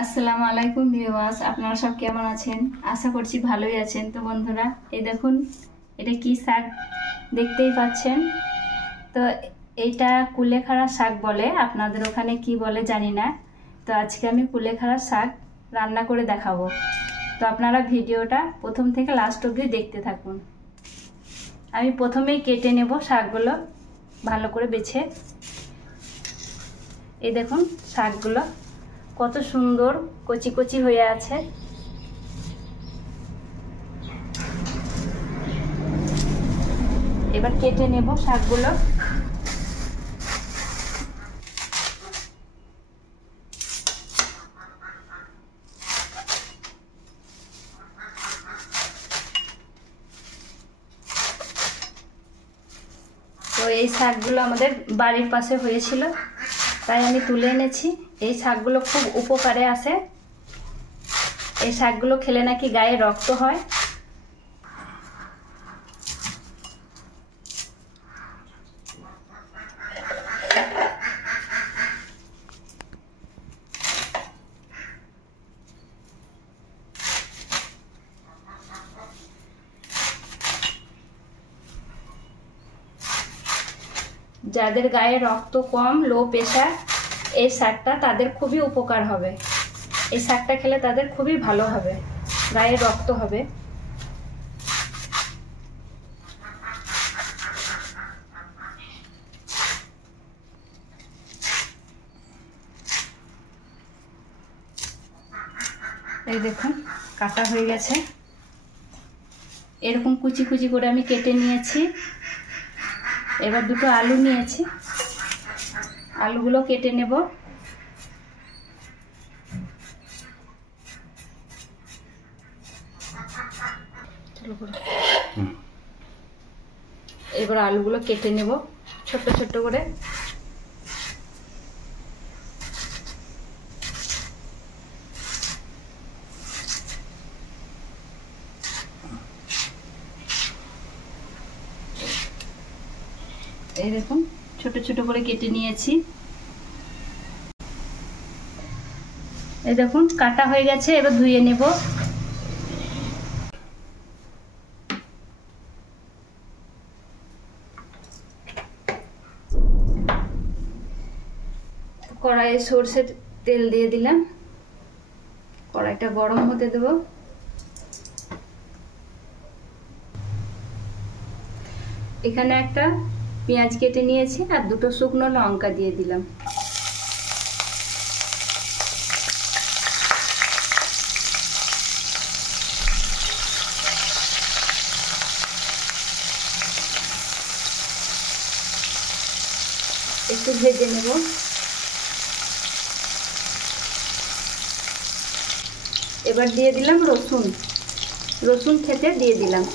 আসসালামু আলাইকুম ভিউয়ার্স, আপনারা সব কেমন আছেন? আশা করছি ভালোই আছেন। তো বন্ধুরা, এই দেখুন এটা কি শাক দেখতেই পাচ্ছেন। তো এইটা কুলেখাড়া শাক বলে, আপনাদের ওখানে কি বলে জানি না। তো আজকে আমি কুলেখাড়া শাক রান্না করে দেখাবো। তো আপনারা ভিডিওটা প্রথম থেকে লাস্ট অবধি দেখতে থাকুন। আমি প্রথমেই কেটে নেব শাকগুলো ভালো করে বেছে। এই দেখুন শাকগুলো কত সুন্দর কচি কচি হয়ে আছে। এবার কেটে নেব শাকগুলো। তো এই শাকগুলো আমাদের বাড়ির পাশে হয়েছিল, তাই আমি তুলে এনেছি। এই শাকগুলো খুব উপকারে আসে। এই শাকগুলো খেলে নাকি গায়ে রক্ত হয়। যাদের গায়ে রক্ত কম, লো প্রেশার, এই শাকটা তাদের খুবই উপকার হবে। এই শাকটা খেলে তাদের খুবই ভালো হবে, গায়ে রক্ত হবে। এই দেখুন কাটা হয়ে গেছে। এরকম কুচি কুচি করে আমি কেটে নিয়েছি। এবার দুটো আলু নিয়েছি, আলুগুলো কেটে নেব। এবার আলুগুলো কেটে নেব ছোট্ট ছোট্ট করে। এই দেখুন ছোট ছোট করে কেটে নিয়েছি। এই দেখুন কাটা হয়ে গেছে। এবার ধুয়ে নেব। কড়াইয়ে সরষের তেল দিয়ে দিলাম। কড়াইটা গরম হতে দেব। এখানে একটা পেঁয়াজ কেটে নিয়েছি আর দুটো শুকনো লঙ্কা দিয়ে দিলাম। একটু ভেজে নেব। এবার দিয়ে দিলাম রসুন। রসুন থেতে দিয়ে দিলাম।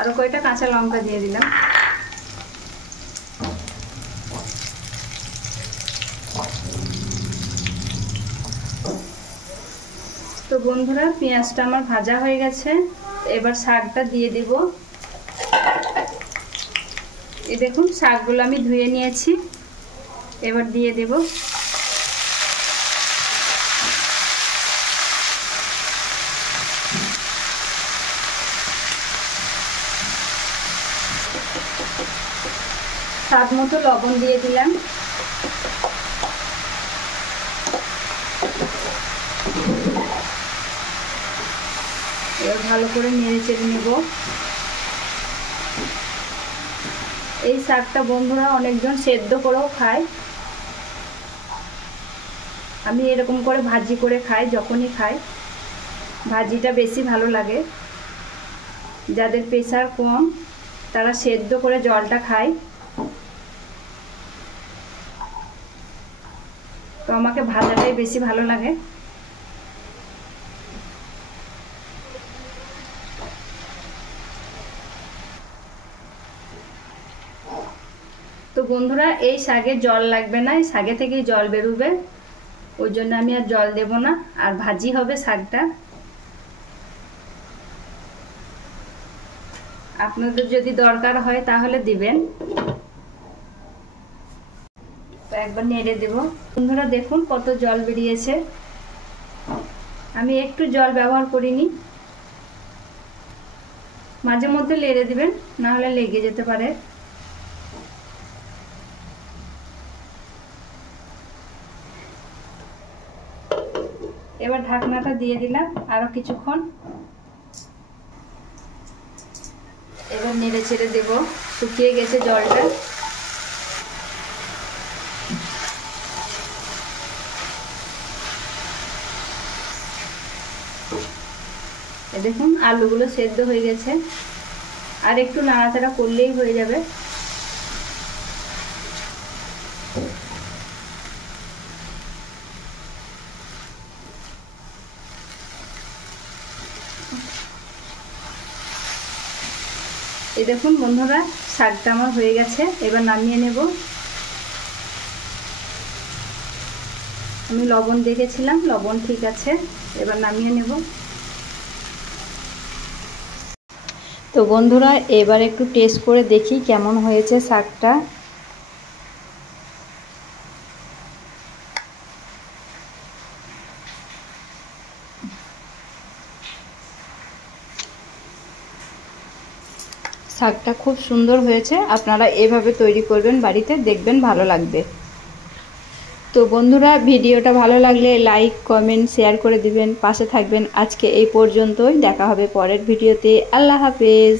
আরো কয়টা কাঁচা লঙ্কা দিয়ে দিলাম। তো বন্ধুরা, পেঁয়াজটা আমার ভাজা হয়ে গেছে। এবার শাকটা দিয়ে দিব। এই দেখুন শাকগুলো আমি ধুয়ে নিয়েছি। এবার দিয়ে দেব। স্বাদ মতো লবণ দিয়ে দিলাম। এবার ভালো করে নেড়ে চেড়ে নেব। এই শাকটা বন্ধুরা অনেকজন সেদ্ধ করেও খায়। আমি এরকম করে ভাজি করে খাই। যখনই খাই ভাজিটা বেশি ভালো লাগে। যাদের প্রেশার কম তারা সেদ্ধ করে জলটা খায়। তো আমাকে ভাজাটাই বেশি ভালো লাগে। তো বন্ধুরা এই শাকে জল লাগবে না, এই শাকে থেকেই জল বেরোবে, ওই জন্য আমি আর জল দেব না। আর ভাজি হবে শাকটা। আপনাদের যদি দরকার হয় তাহলে দিবেন। একবার নেড়ে দেব। বন্ধুরা দেখুন কত জল বেরিয়েছে। আমি একটু জল ব্যবহার করিনি। মাঝে মধ্যে নেড়ে দিবেন, না হলে লেগে যেতে পারে। এবার ঢাকনাটা দিয়ে দিলাম আরো কিছুক্ষণ। এবার নেড়ে ছেড়ে দেব। শুকিয়ে গেছে জলটা। দেখুন আলুগুলো সেদ্ধ হয়ে গেছে, আর একটু নাড়াচাড়া করলেই হয়ে যাবে। এই দেখুন বন্ধুরা শাকটা আমার হয়ে গেছে। এবার নামিয়ে নেব। আমি লবণ দেখেছিলাম, লবণ ঠিক আছে। এবার নামিয়ে নেব। তো বন্ধুরা এবার একটু টেস্ট করে দেখি কেমন হয়েছে শাকটা। শাকটা খুব সুন্দর হয়েছে। আপনারা এভাবে তৈরি করবেন বাড়িতে, দেখবেন ভালো লাগবে। তো বন্ধুরা ভিডিওটা ভালো লাগলে লাইক কমেন্ট শেয়ার করে দিবেন, পাশে থাকবেন। আজকে এই পর্যন্তই, দেখা হবে পরের ভিডিওতে। আল্লাহ হাফেজ।